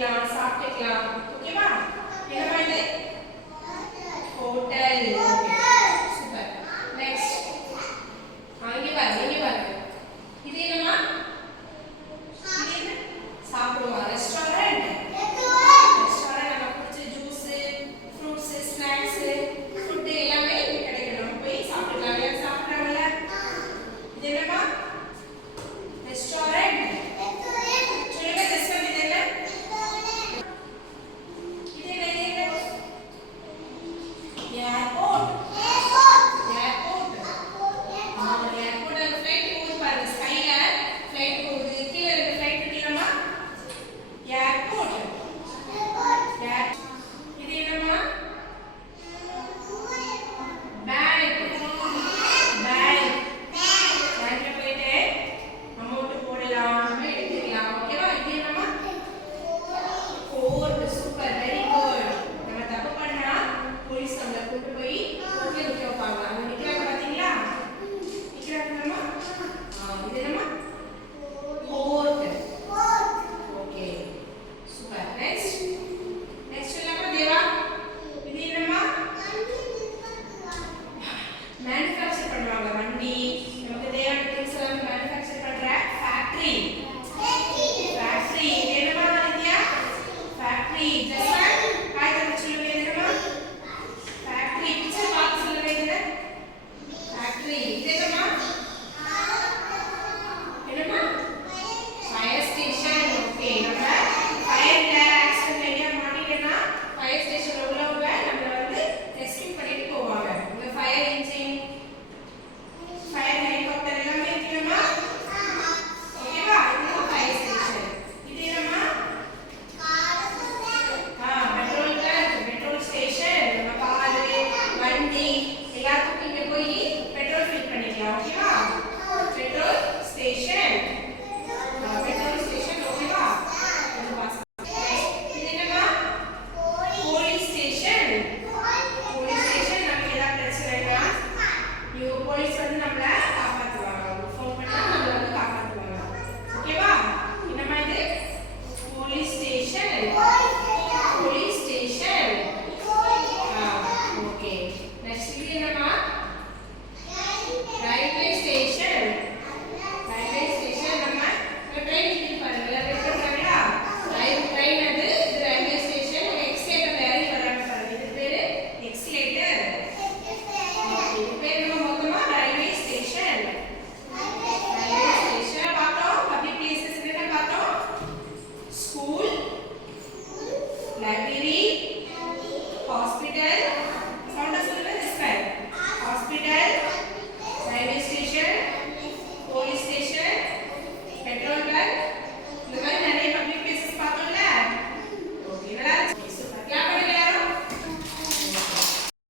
தங்கிக்கலாம் சாப்பிட்டுக்கலாம் ஓகேவா என்னமா இது ஹோட்டல் சூப்பர் நெக்ஸ்ட் இங்க பாருங்க இது என்னமா இது என்ன சாப்பிடுவோம் ரெஸ்டாரண்ட் ரெஸ்டாரண்ட் நமக்கு பிடிச்ச ஜூஸ் ஃப்ரூட்ஸ் ஸ்நாக்ஸ் ஃபுட் எல்லாமே இங்க கிடைக்கும் நம்ம போய் சாப்பிடலாம் ஏன் சாப்பிடுறாங்கல இது என்னமா ரெஸ்டாரண்ட் சொல்லுங்க ரெஸ்டாரண்ட் இது என்ன இது என்ன ஏர்போர்ட் ஏர்போர்ட் ஏர்போர்ட் அங்க ஃளைட் போகுது பாருங்க ஸ்கைல ஃளைட் போகுது கீழ ரெண்டு ஃளைட் இருக்குலமா ஏர்போர்ட் இது என்னமா பேங்க் பேங்க் பேங்க்ல போயிட்டு அமௌண்ட் போடலாம் எடுத்துக்கலாம் ஓகேவா இது என்னமா கோர்ட் சூப்பர் வெரி குட் நம்ம தப்பு பண்ணா போலீஸ் நம்மள கூட்டி போய் கோர்ட்ல நிக்க வைப்பாங்க அங்க நிக்கறாங்க பாத்தீங்களா நிக்கறாங்கமா இது என்னமா court okay super next next என்னமா தேவா இது என்னமா மேனுஃபேக்சர் பண்ணுவாங்க வண்டி நமக்கு தேவையான திங்ஸ் எல்லாம் மேனுஃபேக்சர் பண்ற ஃபேக்டரி ஃபேக்டரி இது என்னமா நித்யா ஃபேக்டரி ஜஸ்ட் ஹாய் தம்பி சொல்லுங்க இது என்னமா ஃபேக்டரி பிக்சர் பார்த்து சொல்லுங்க இது என்ன ஃபேக்டரி இது என்னமா என்னமா ஃபயர் ஸ்டேஷன் ஓகே நம்ம ஃபயர்ல ஆக்சிடென்ட்ல ஏரியா மாட்டிட்டேன்னா ஃபயர் ஸ்டேஷன்ல உள்ளவங்க நம்மள வந்து ரெஸ்க்யூ பண்ணிட்டு போவாங்க இந்த ஃபயர் இன்ஜின் ஃபயர் ஹெலிகாப்டர் எல்லாமே இருக்குமா ஓகேவா இது ஃபயர் ஸ்டேஷன் இது என்னமா பெட்ரோல் டேங்க் பெட்ரோல் ஸ்டேஷன் நம்ம கார் வண்டி எல்லாத்துக்கும் இங்க போய் பெட்ரோல் ஃபில் பண்ணிக்கலாம் ஓகேவா பெட்ரோல் ஸ்டேஷன் பெட்ரோல் ஸ்டேஷன் ஓகேவா இது என்னமா போலீஸ் ஸ்டேஷன் போலீஸ் ஸ்டேஷன் நமக்கு ஏதாவது பிரச்சனைனா இவங்க போலீஸ் வந்து நம்மள காப்பாத்துவாங்க அவங்க ஃபோன் பண்ணா நம்மள வந்து காப்பாத்துவாங்க ஓகேவா என்னமா இது police station police station okay next இது என்னமா ரயில்வே ஸ்டேஷன் ரயில்வே ஸ்டேஷன் நம்ம ட்ரெயின் இருக்கு பாருங்க எல்லாம் வெயிட் பண்றாங்களா ட்ரெயின் அது இது ரயில்வே ஸ்டேஷன் எக்ஸ்லேட்டர் ஏறி வராங்க பாருங்க இது பேரு எக்ஸ்லேட்டர் இது பேரு நம்ம மொத்தமா ரயில்வே ஸ்டேஷன் ரயில்வே ஸ்டேஷன் பார்த்தோம் பப்ளிக் பிளேसेस என்ன பார்த்தோம் ஸ்கூல் லைப்ரரி ஹாஸ்பிடல்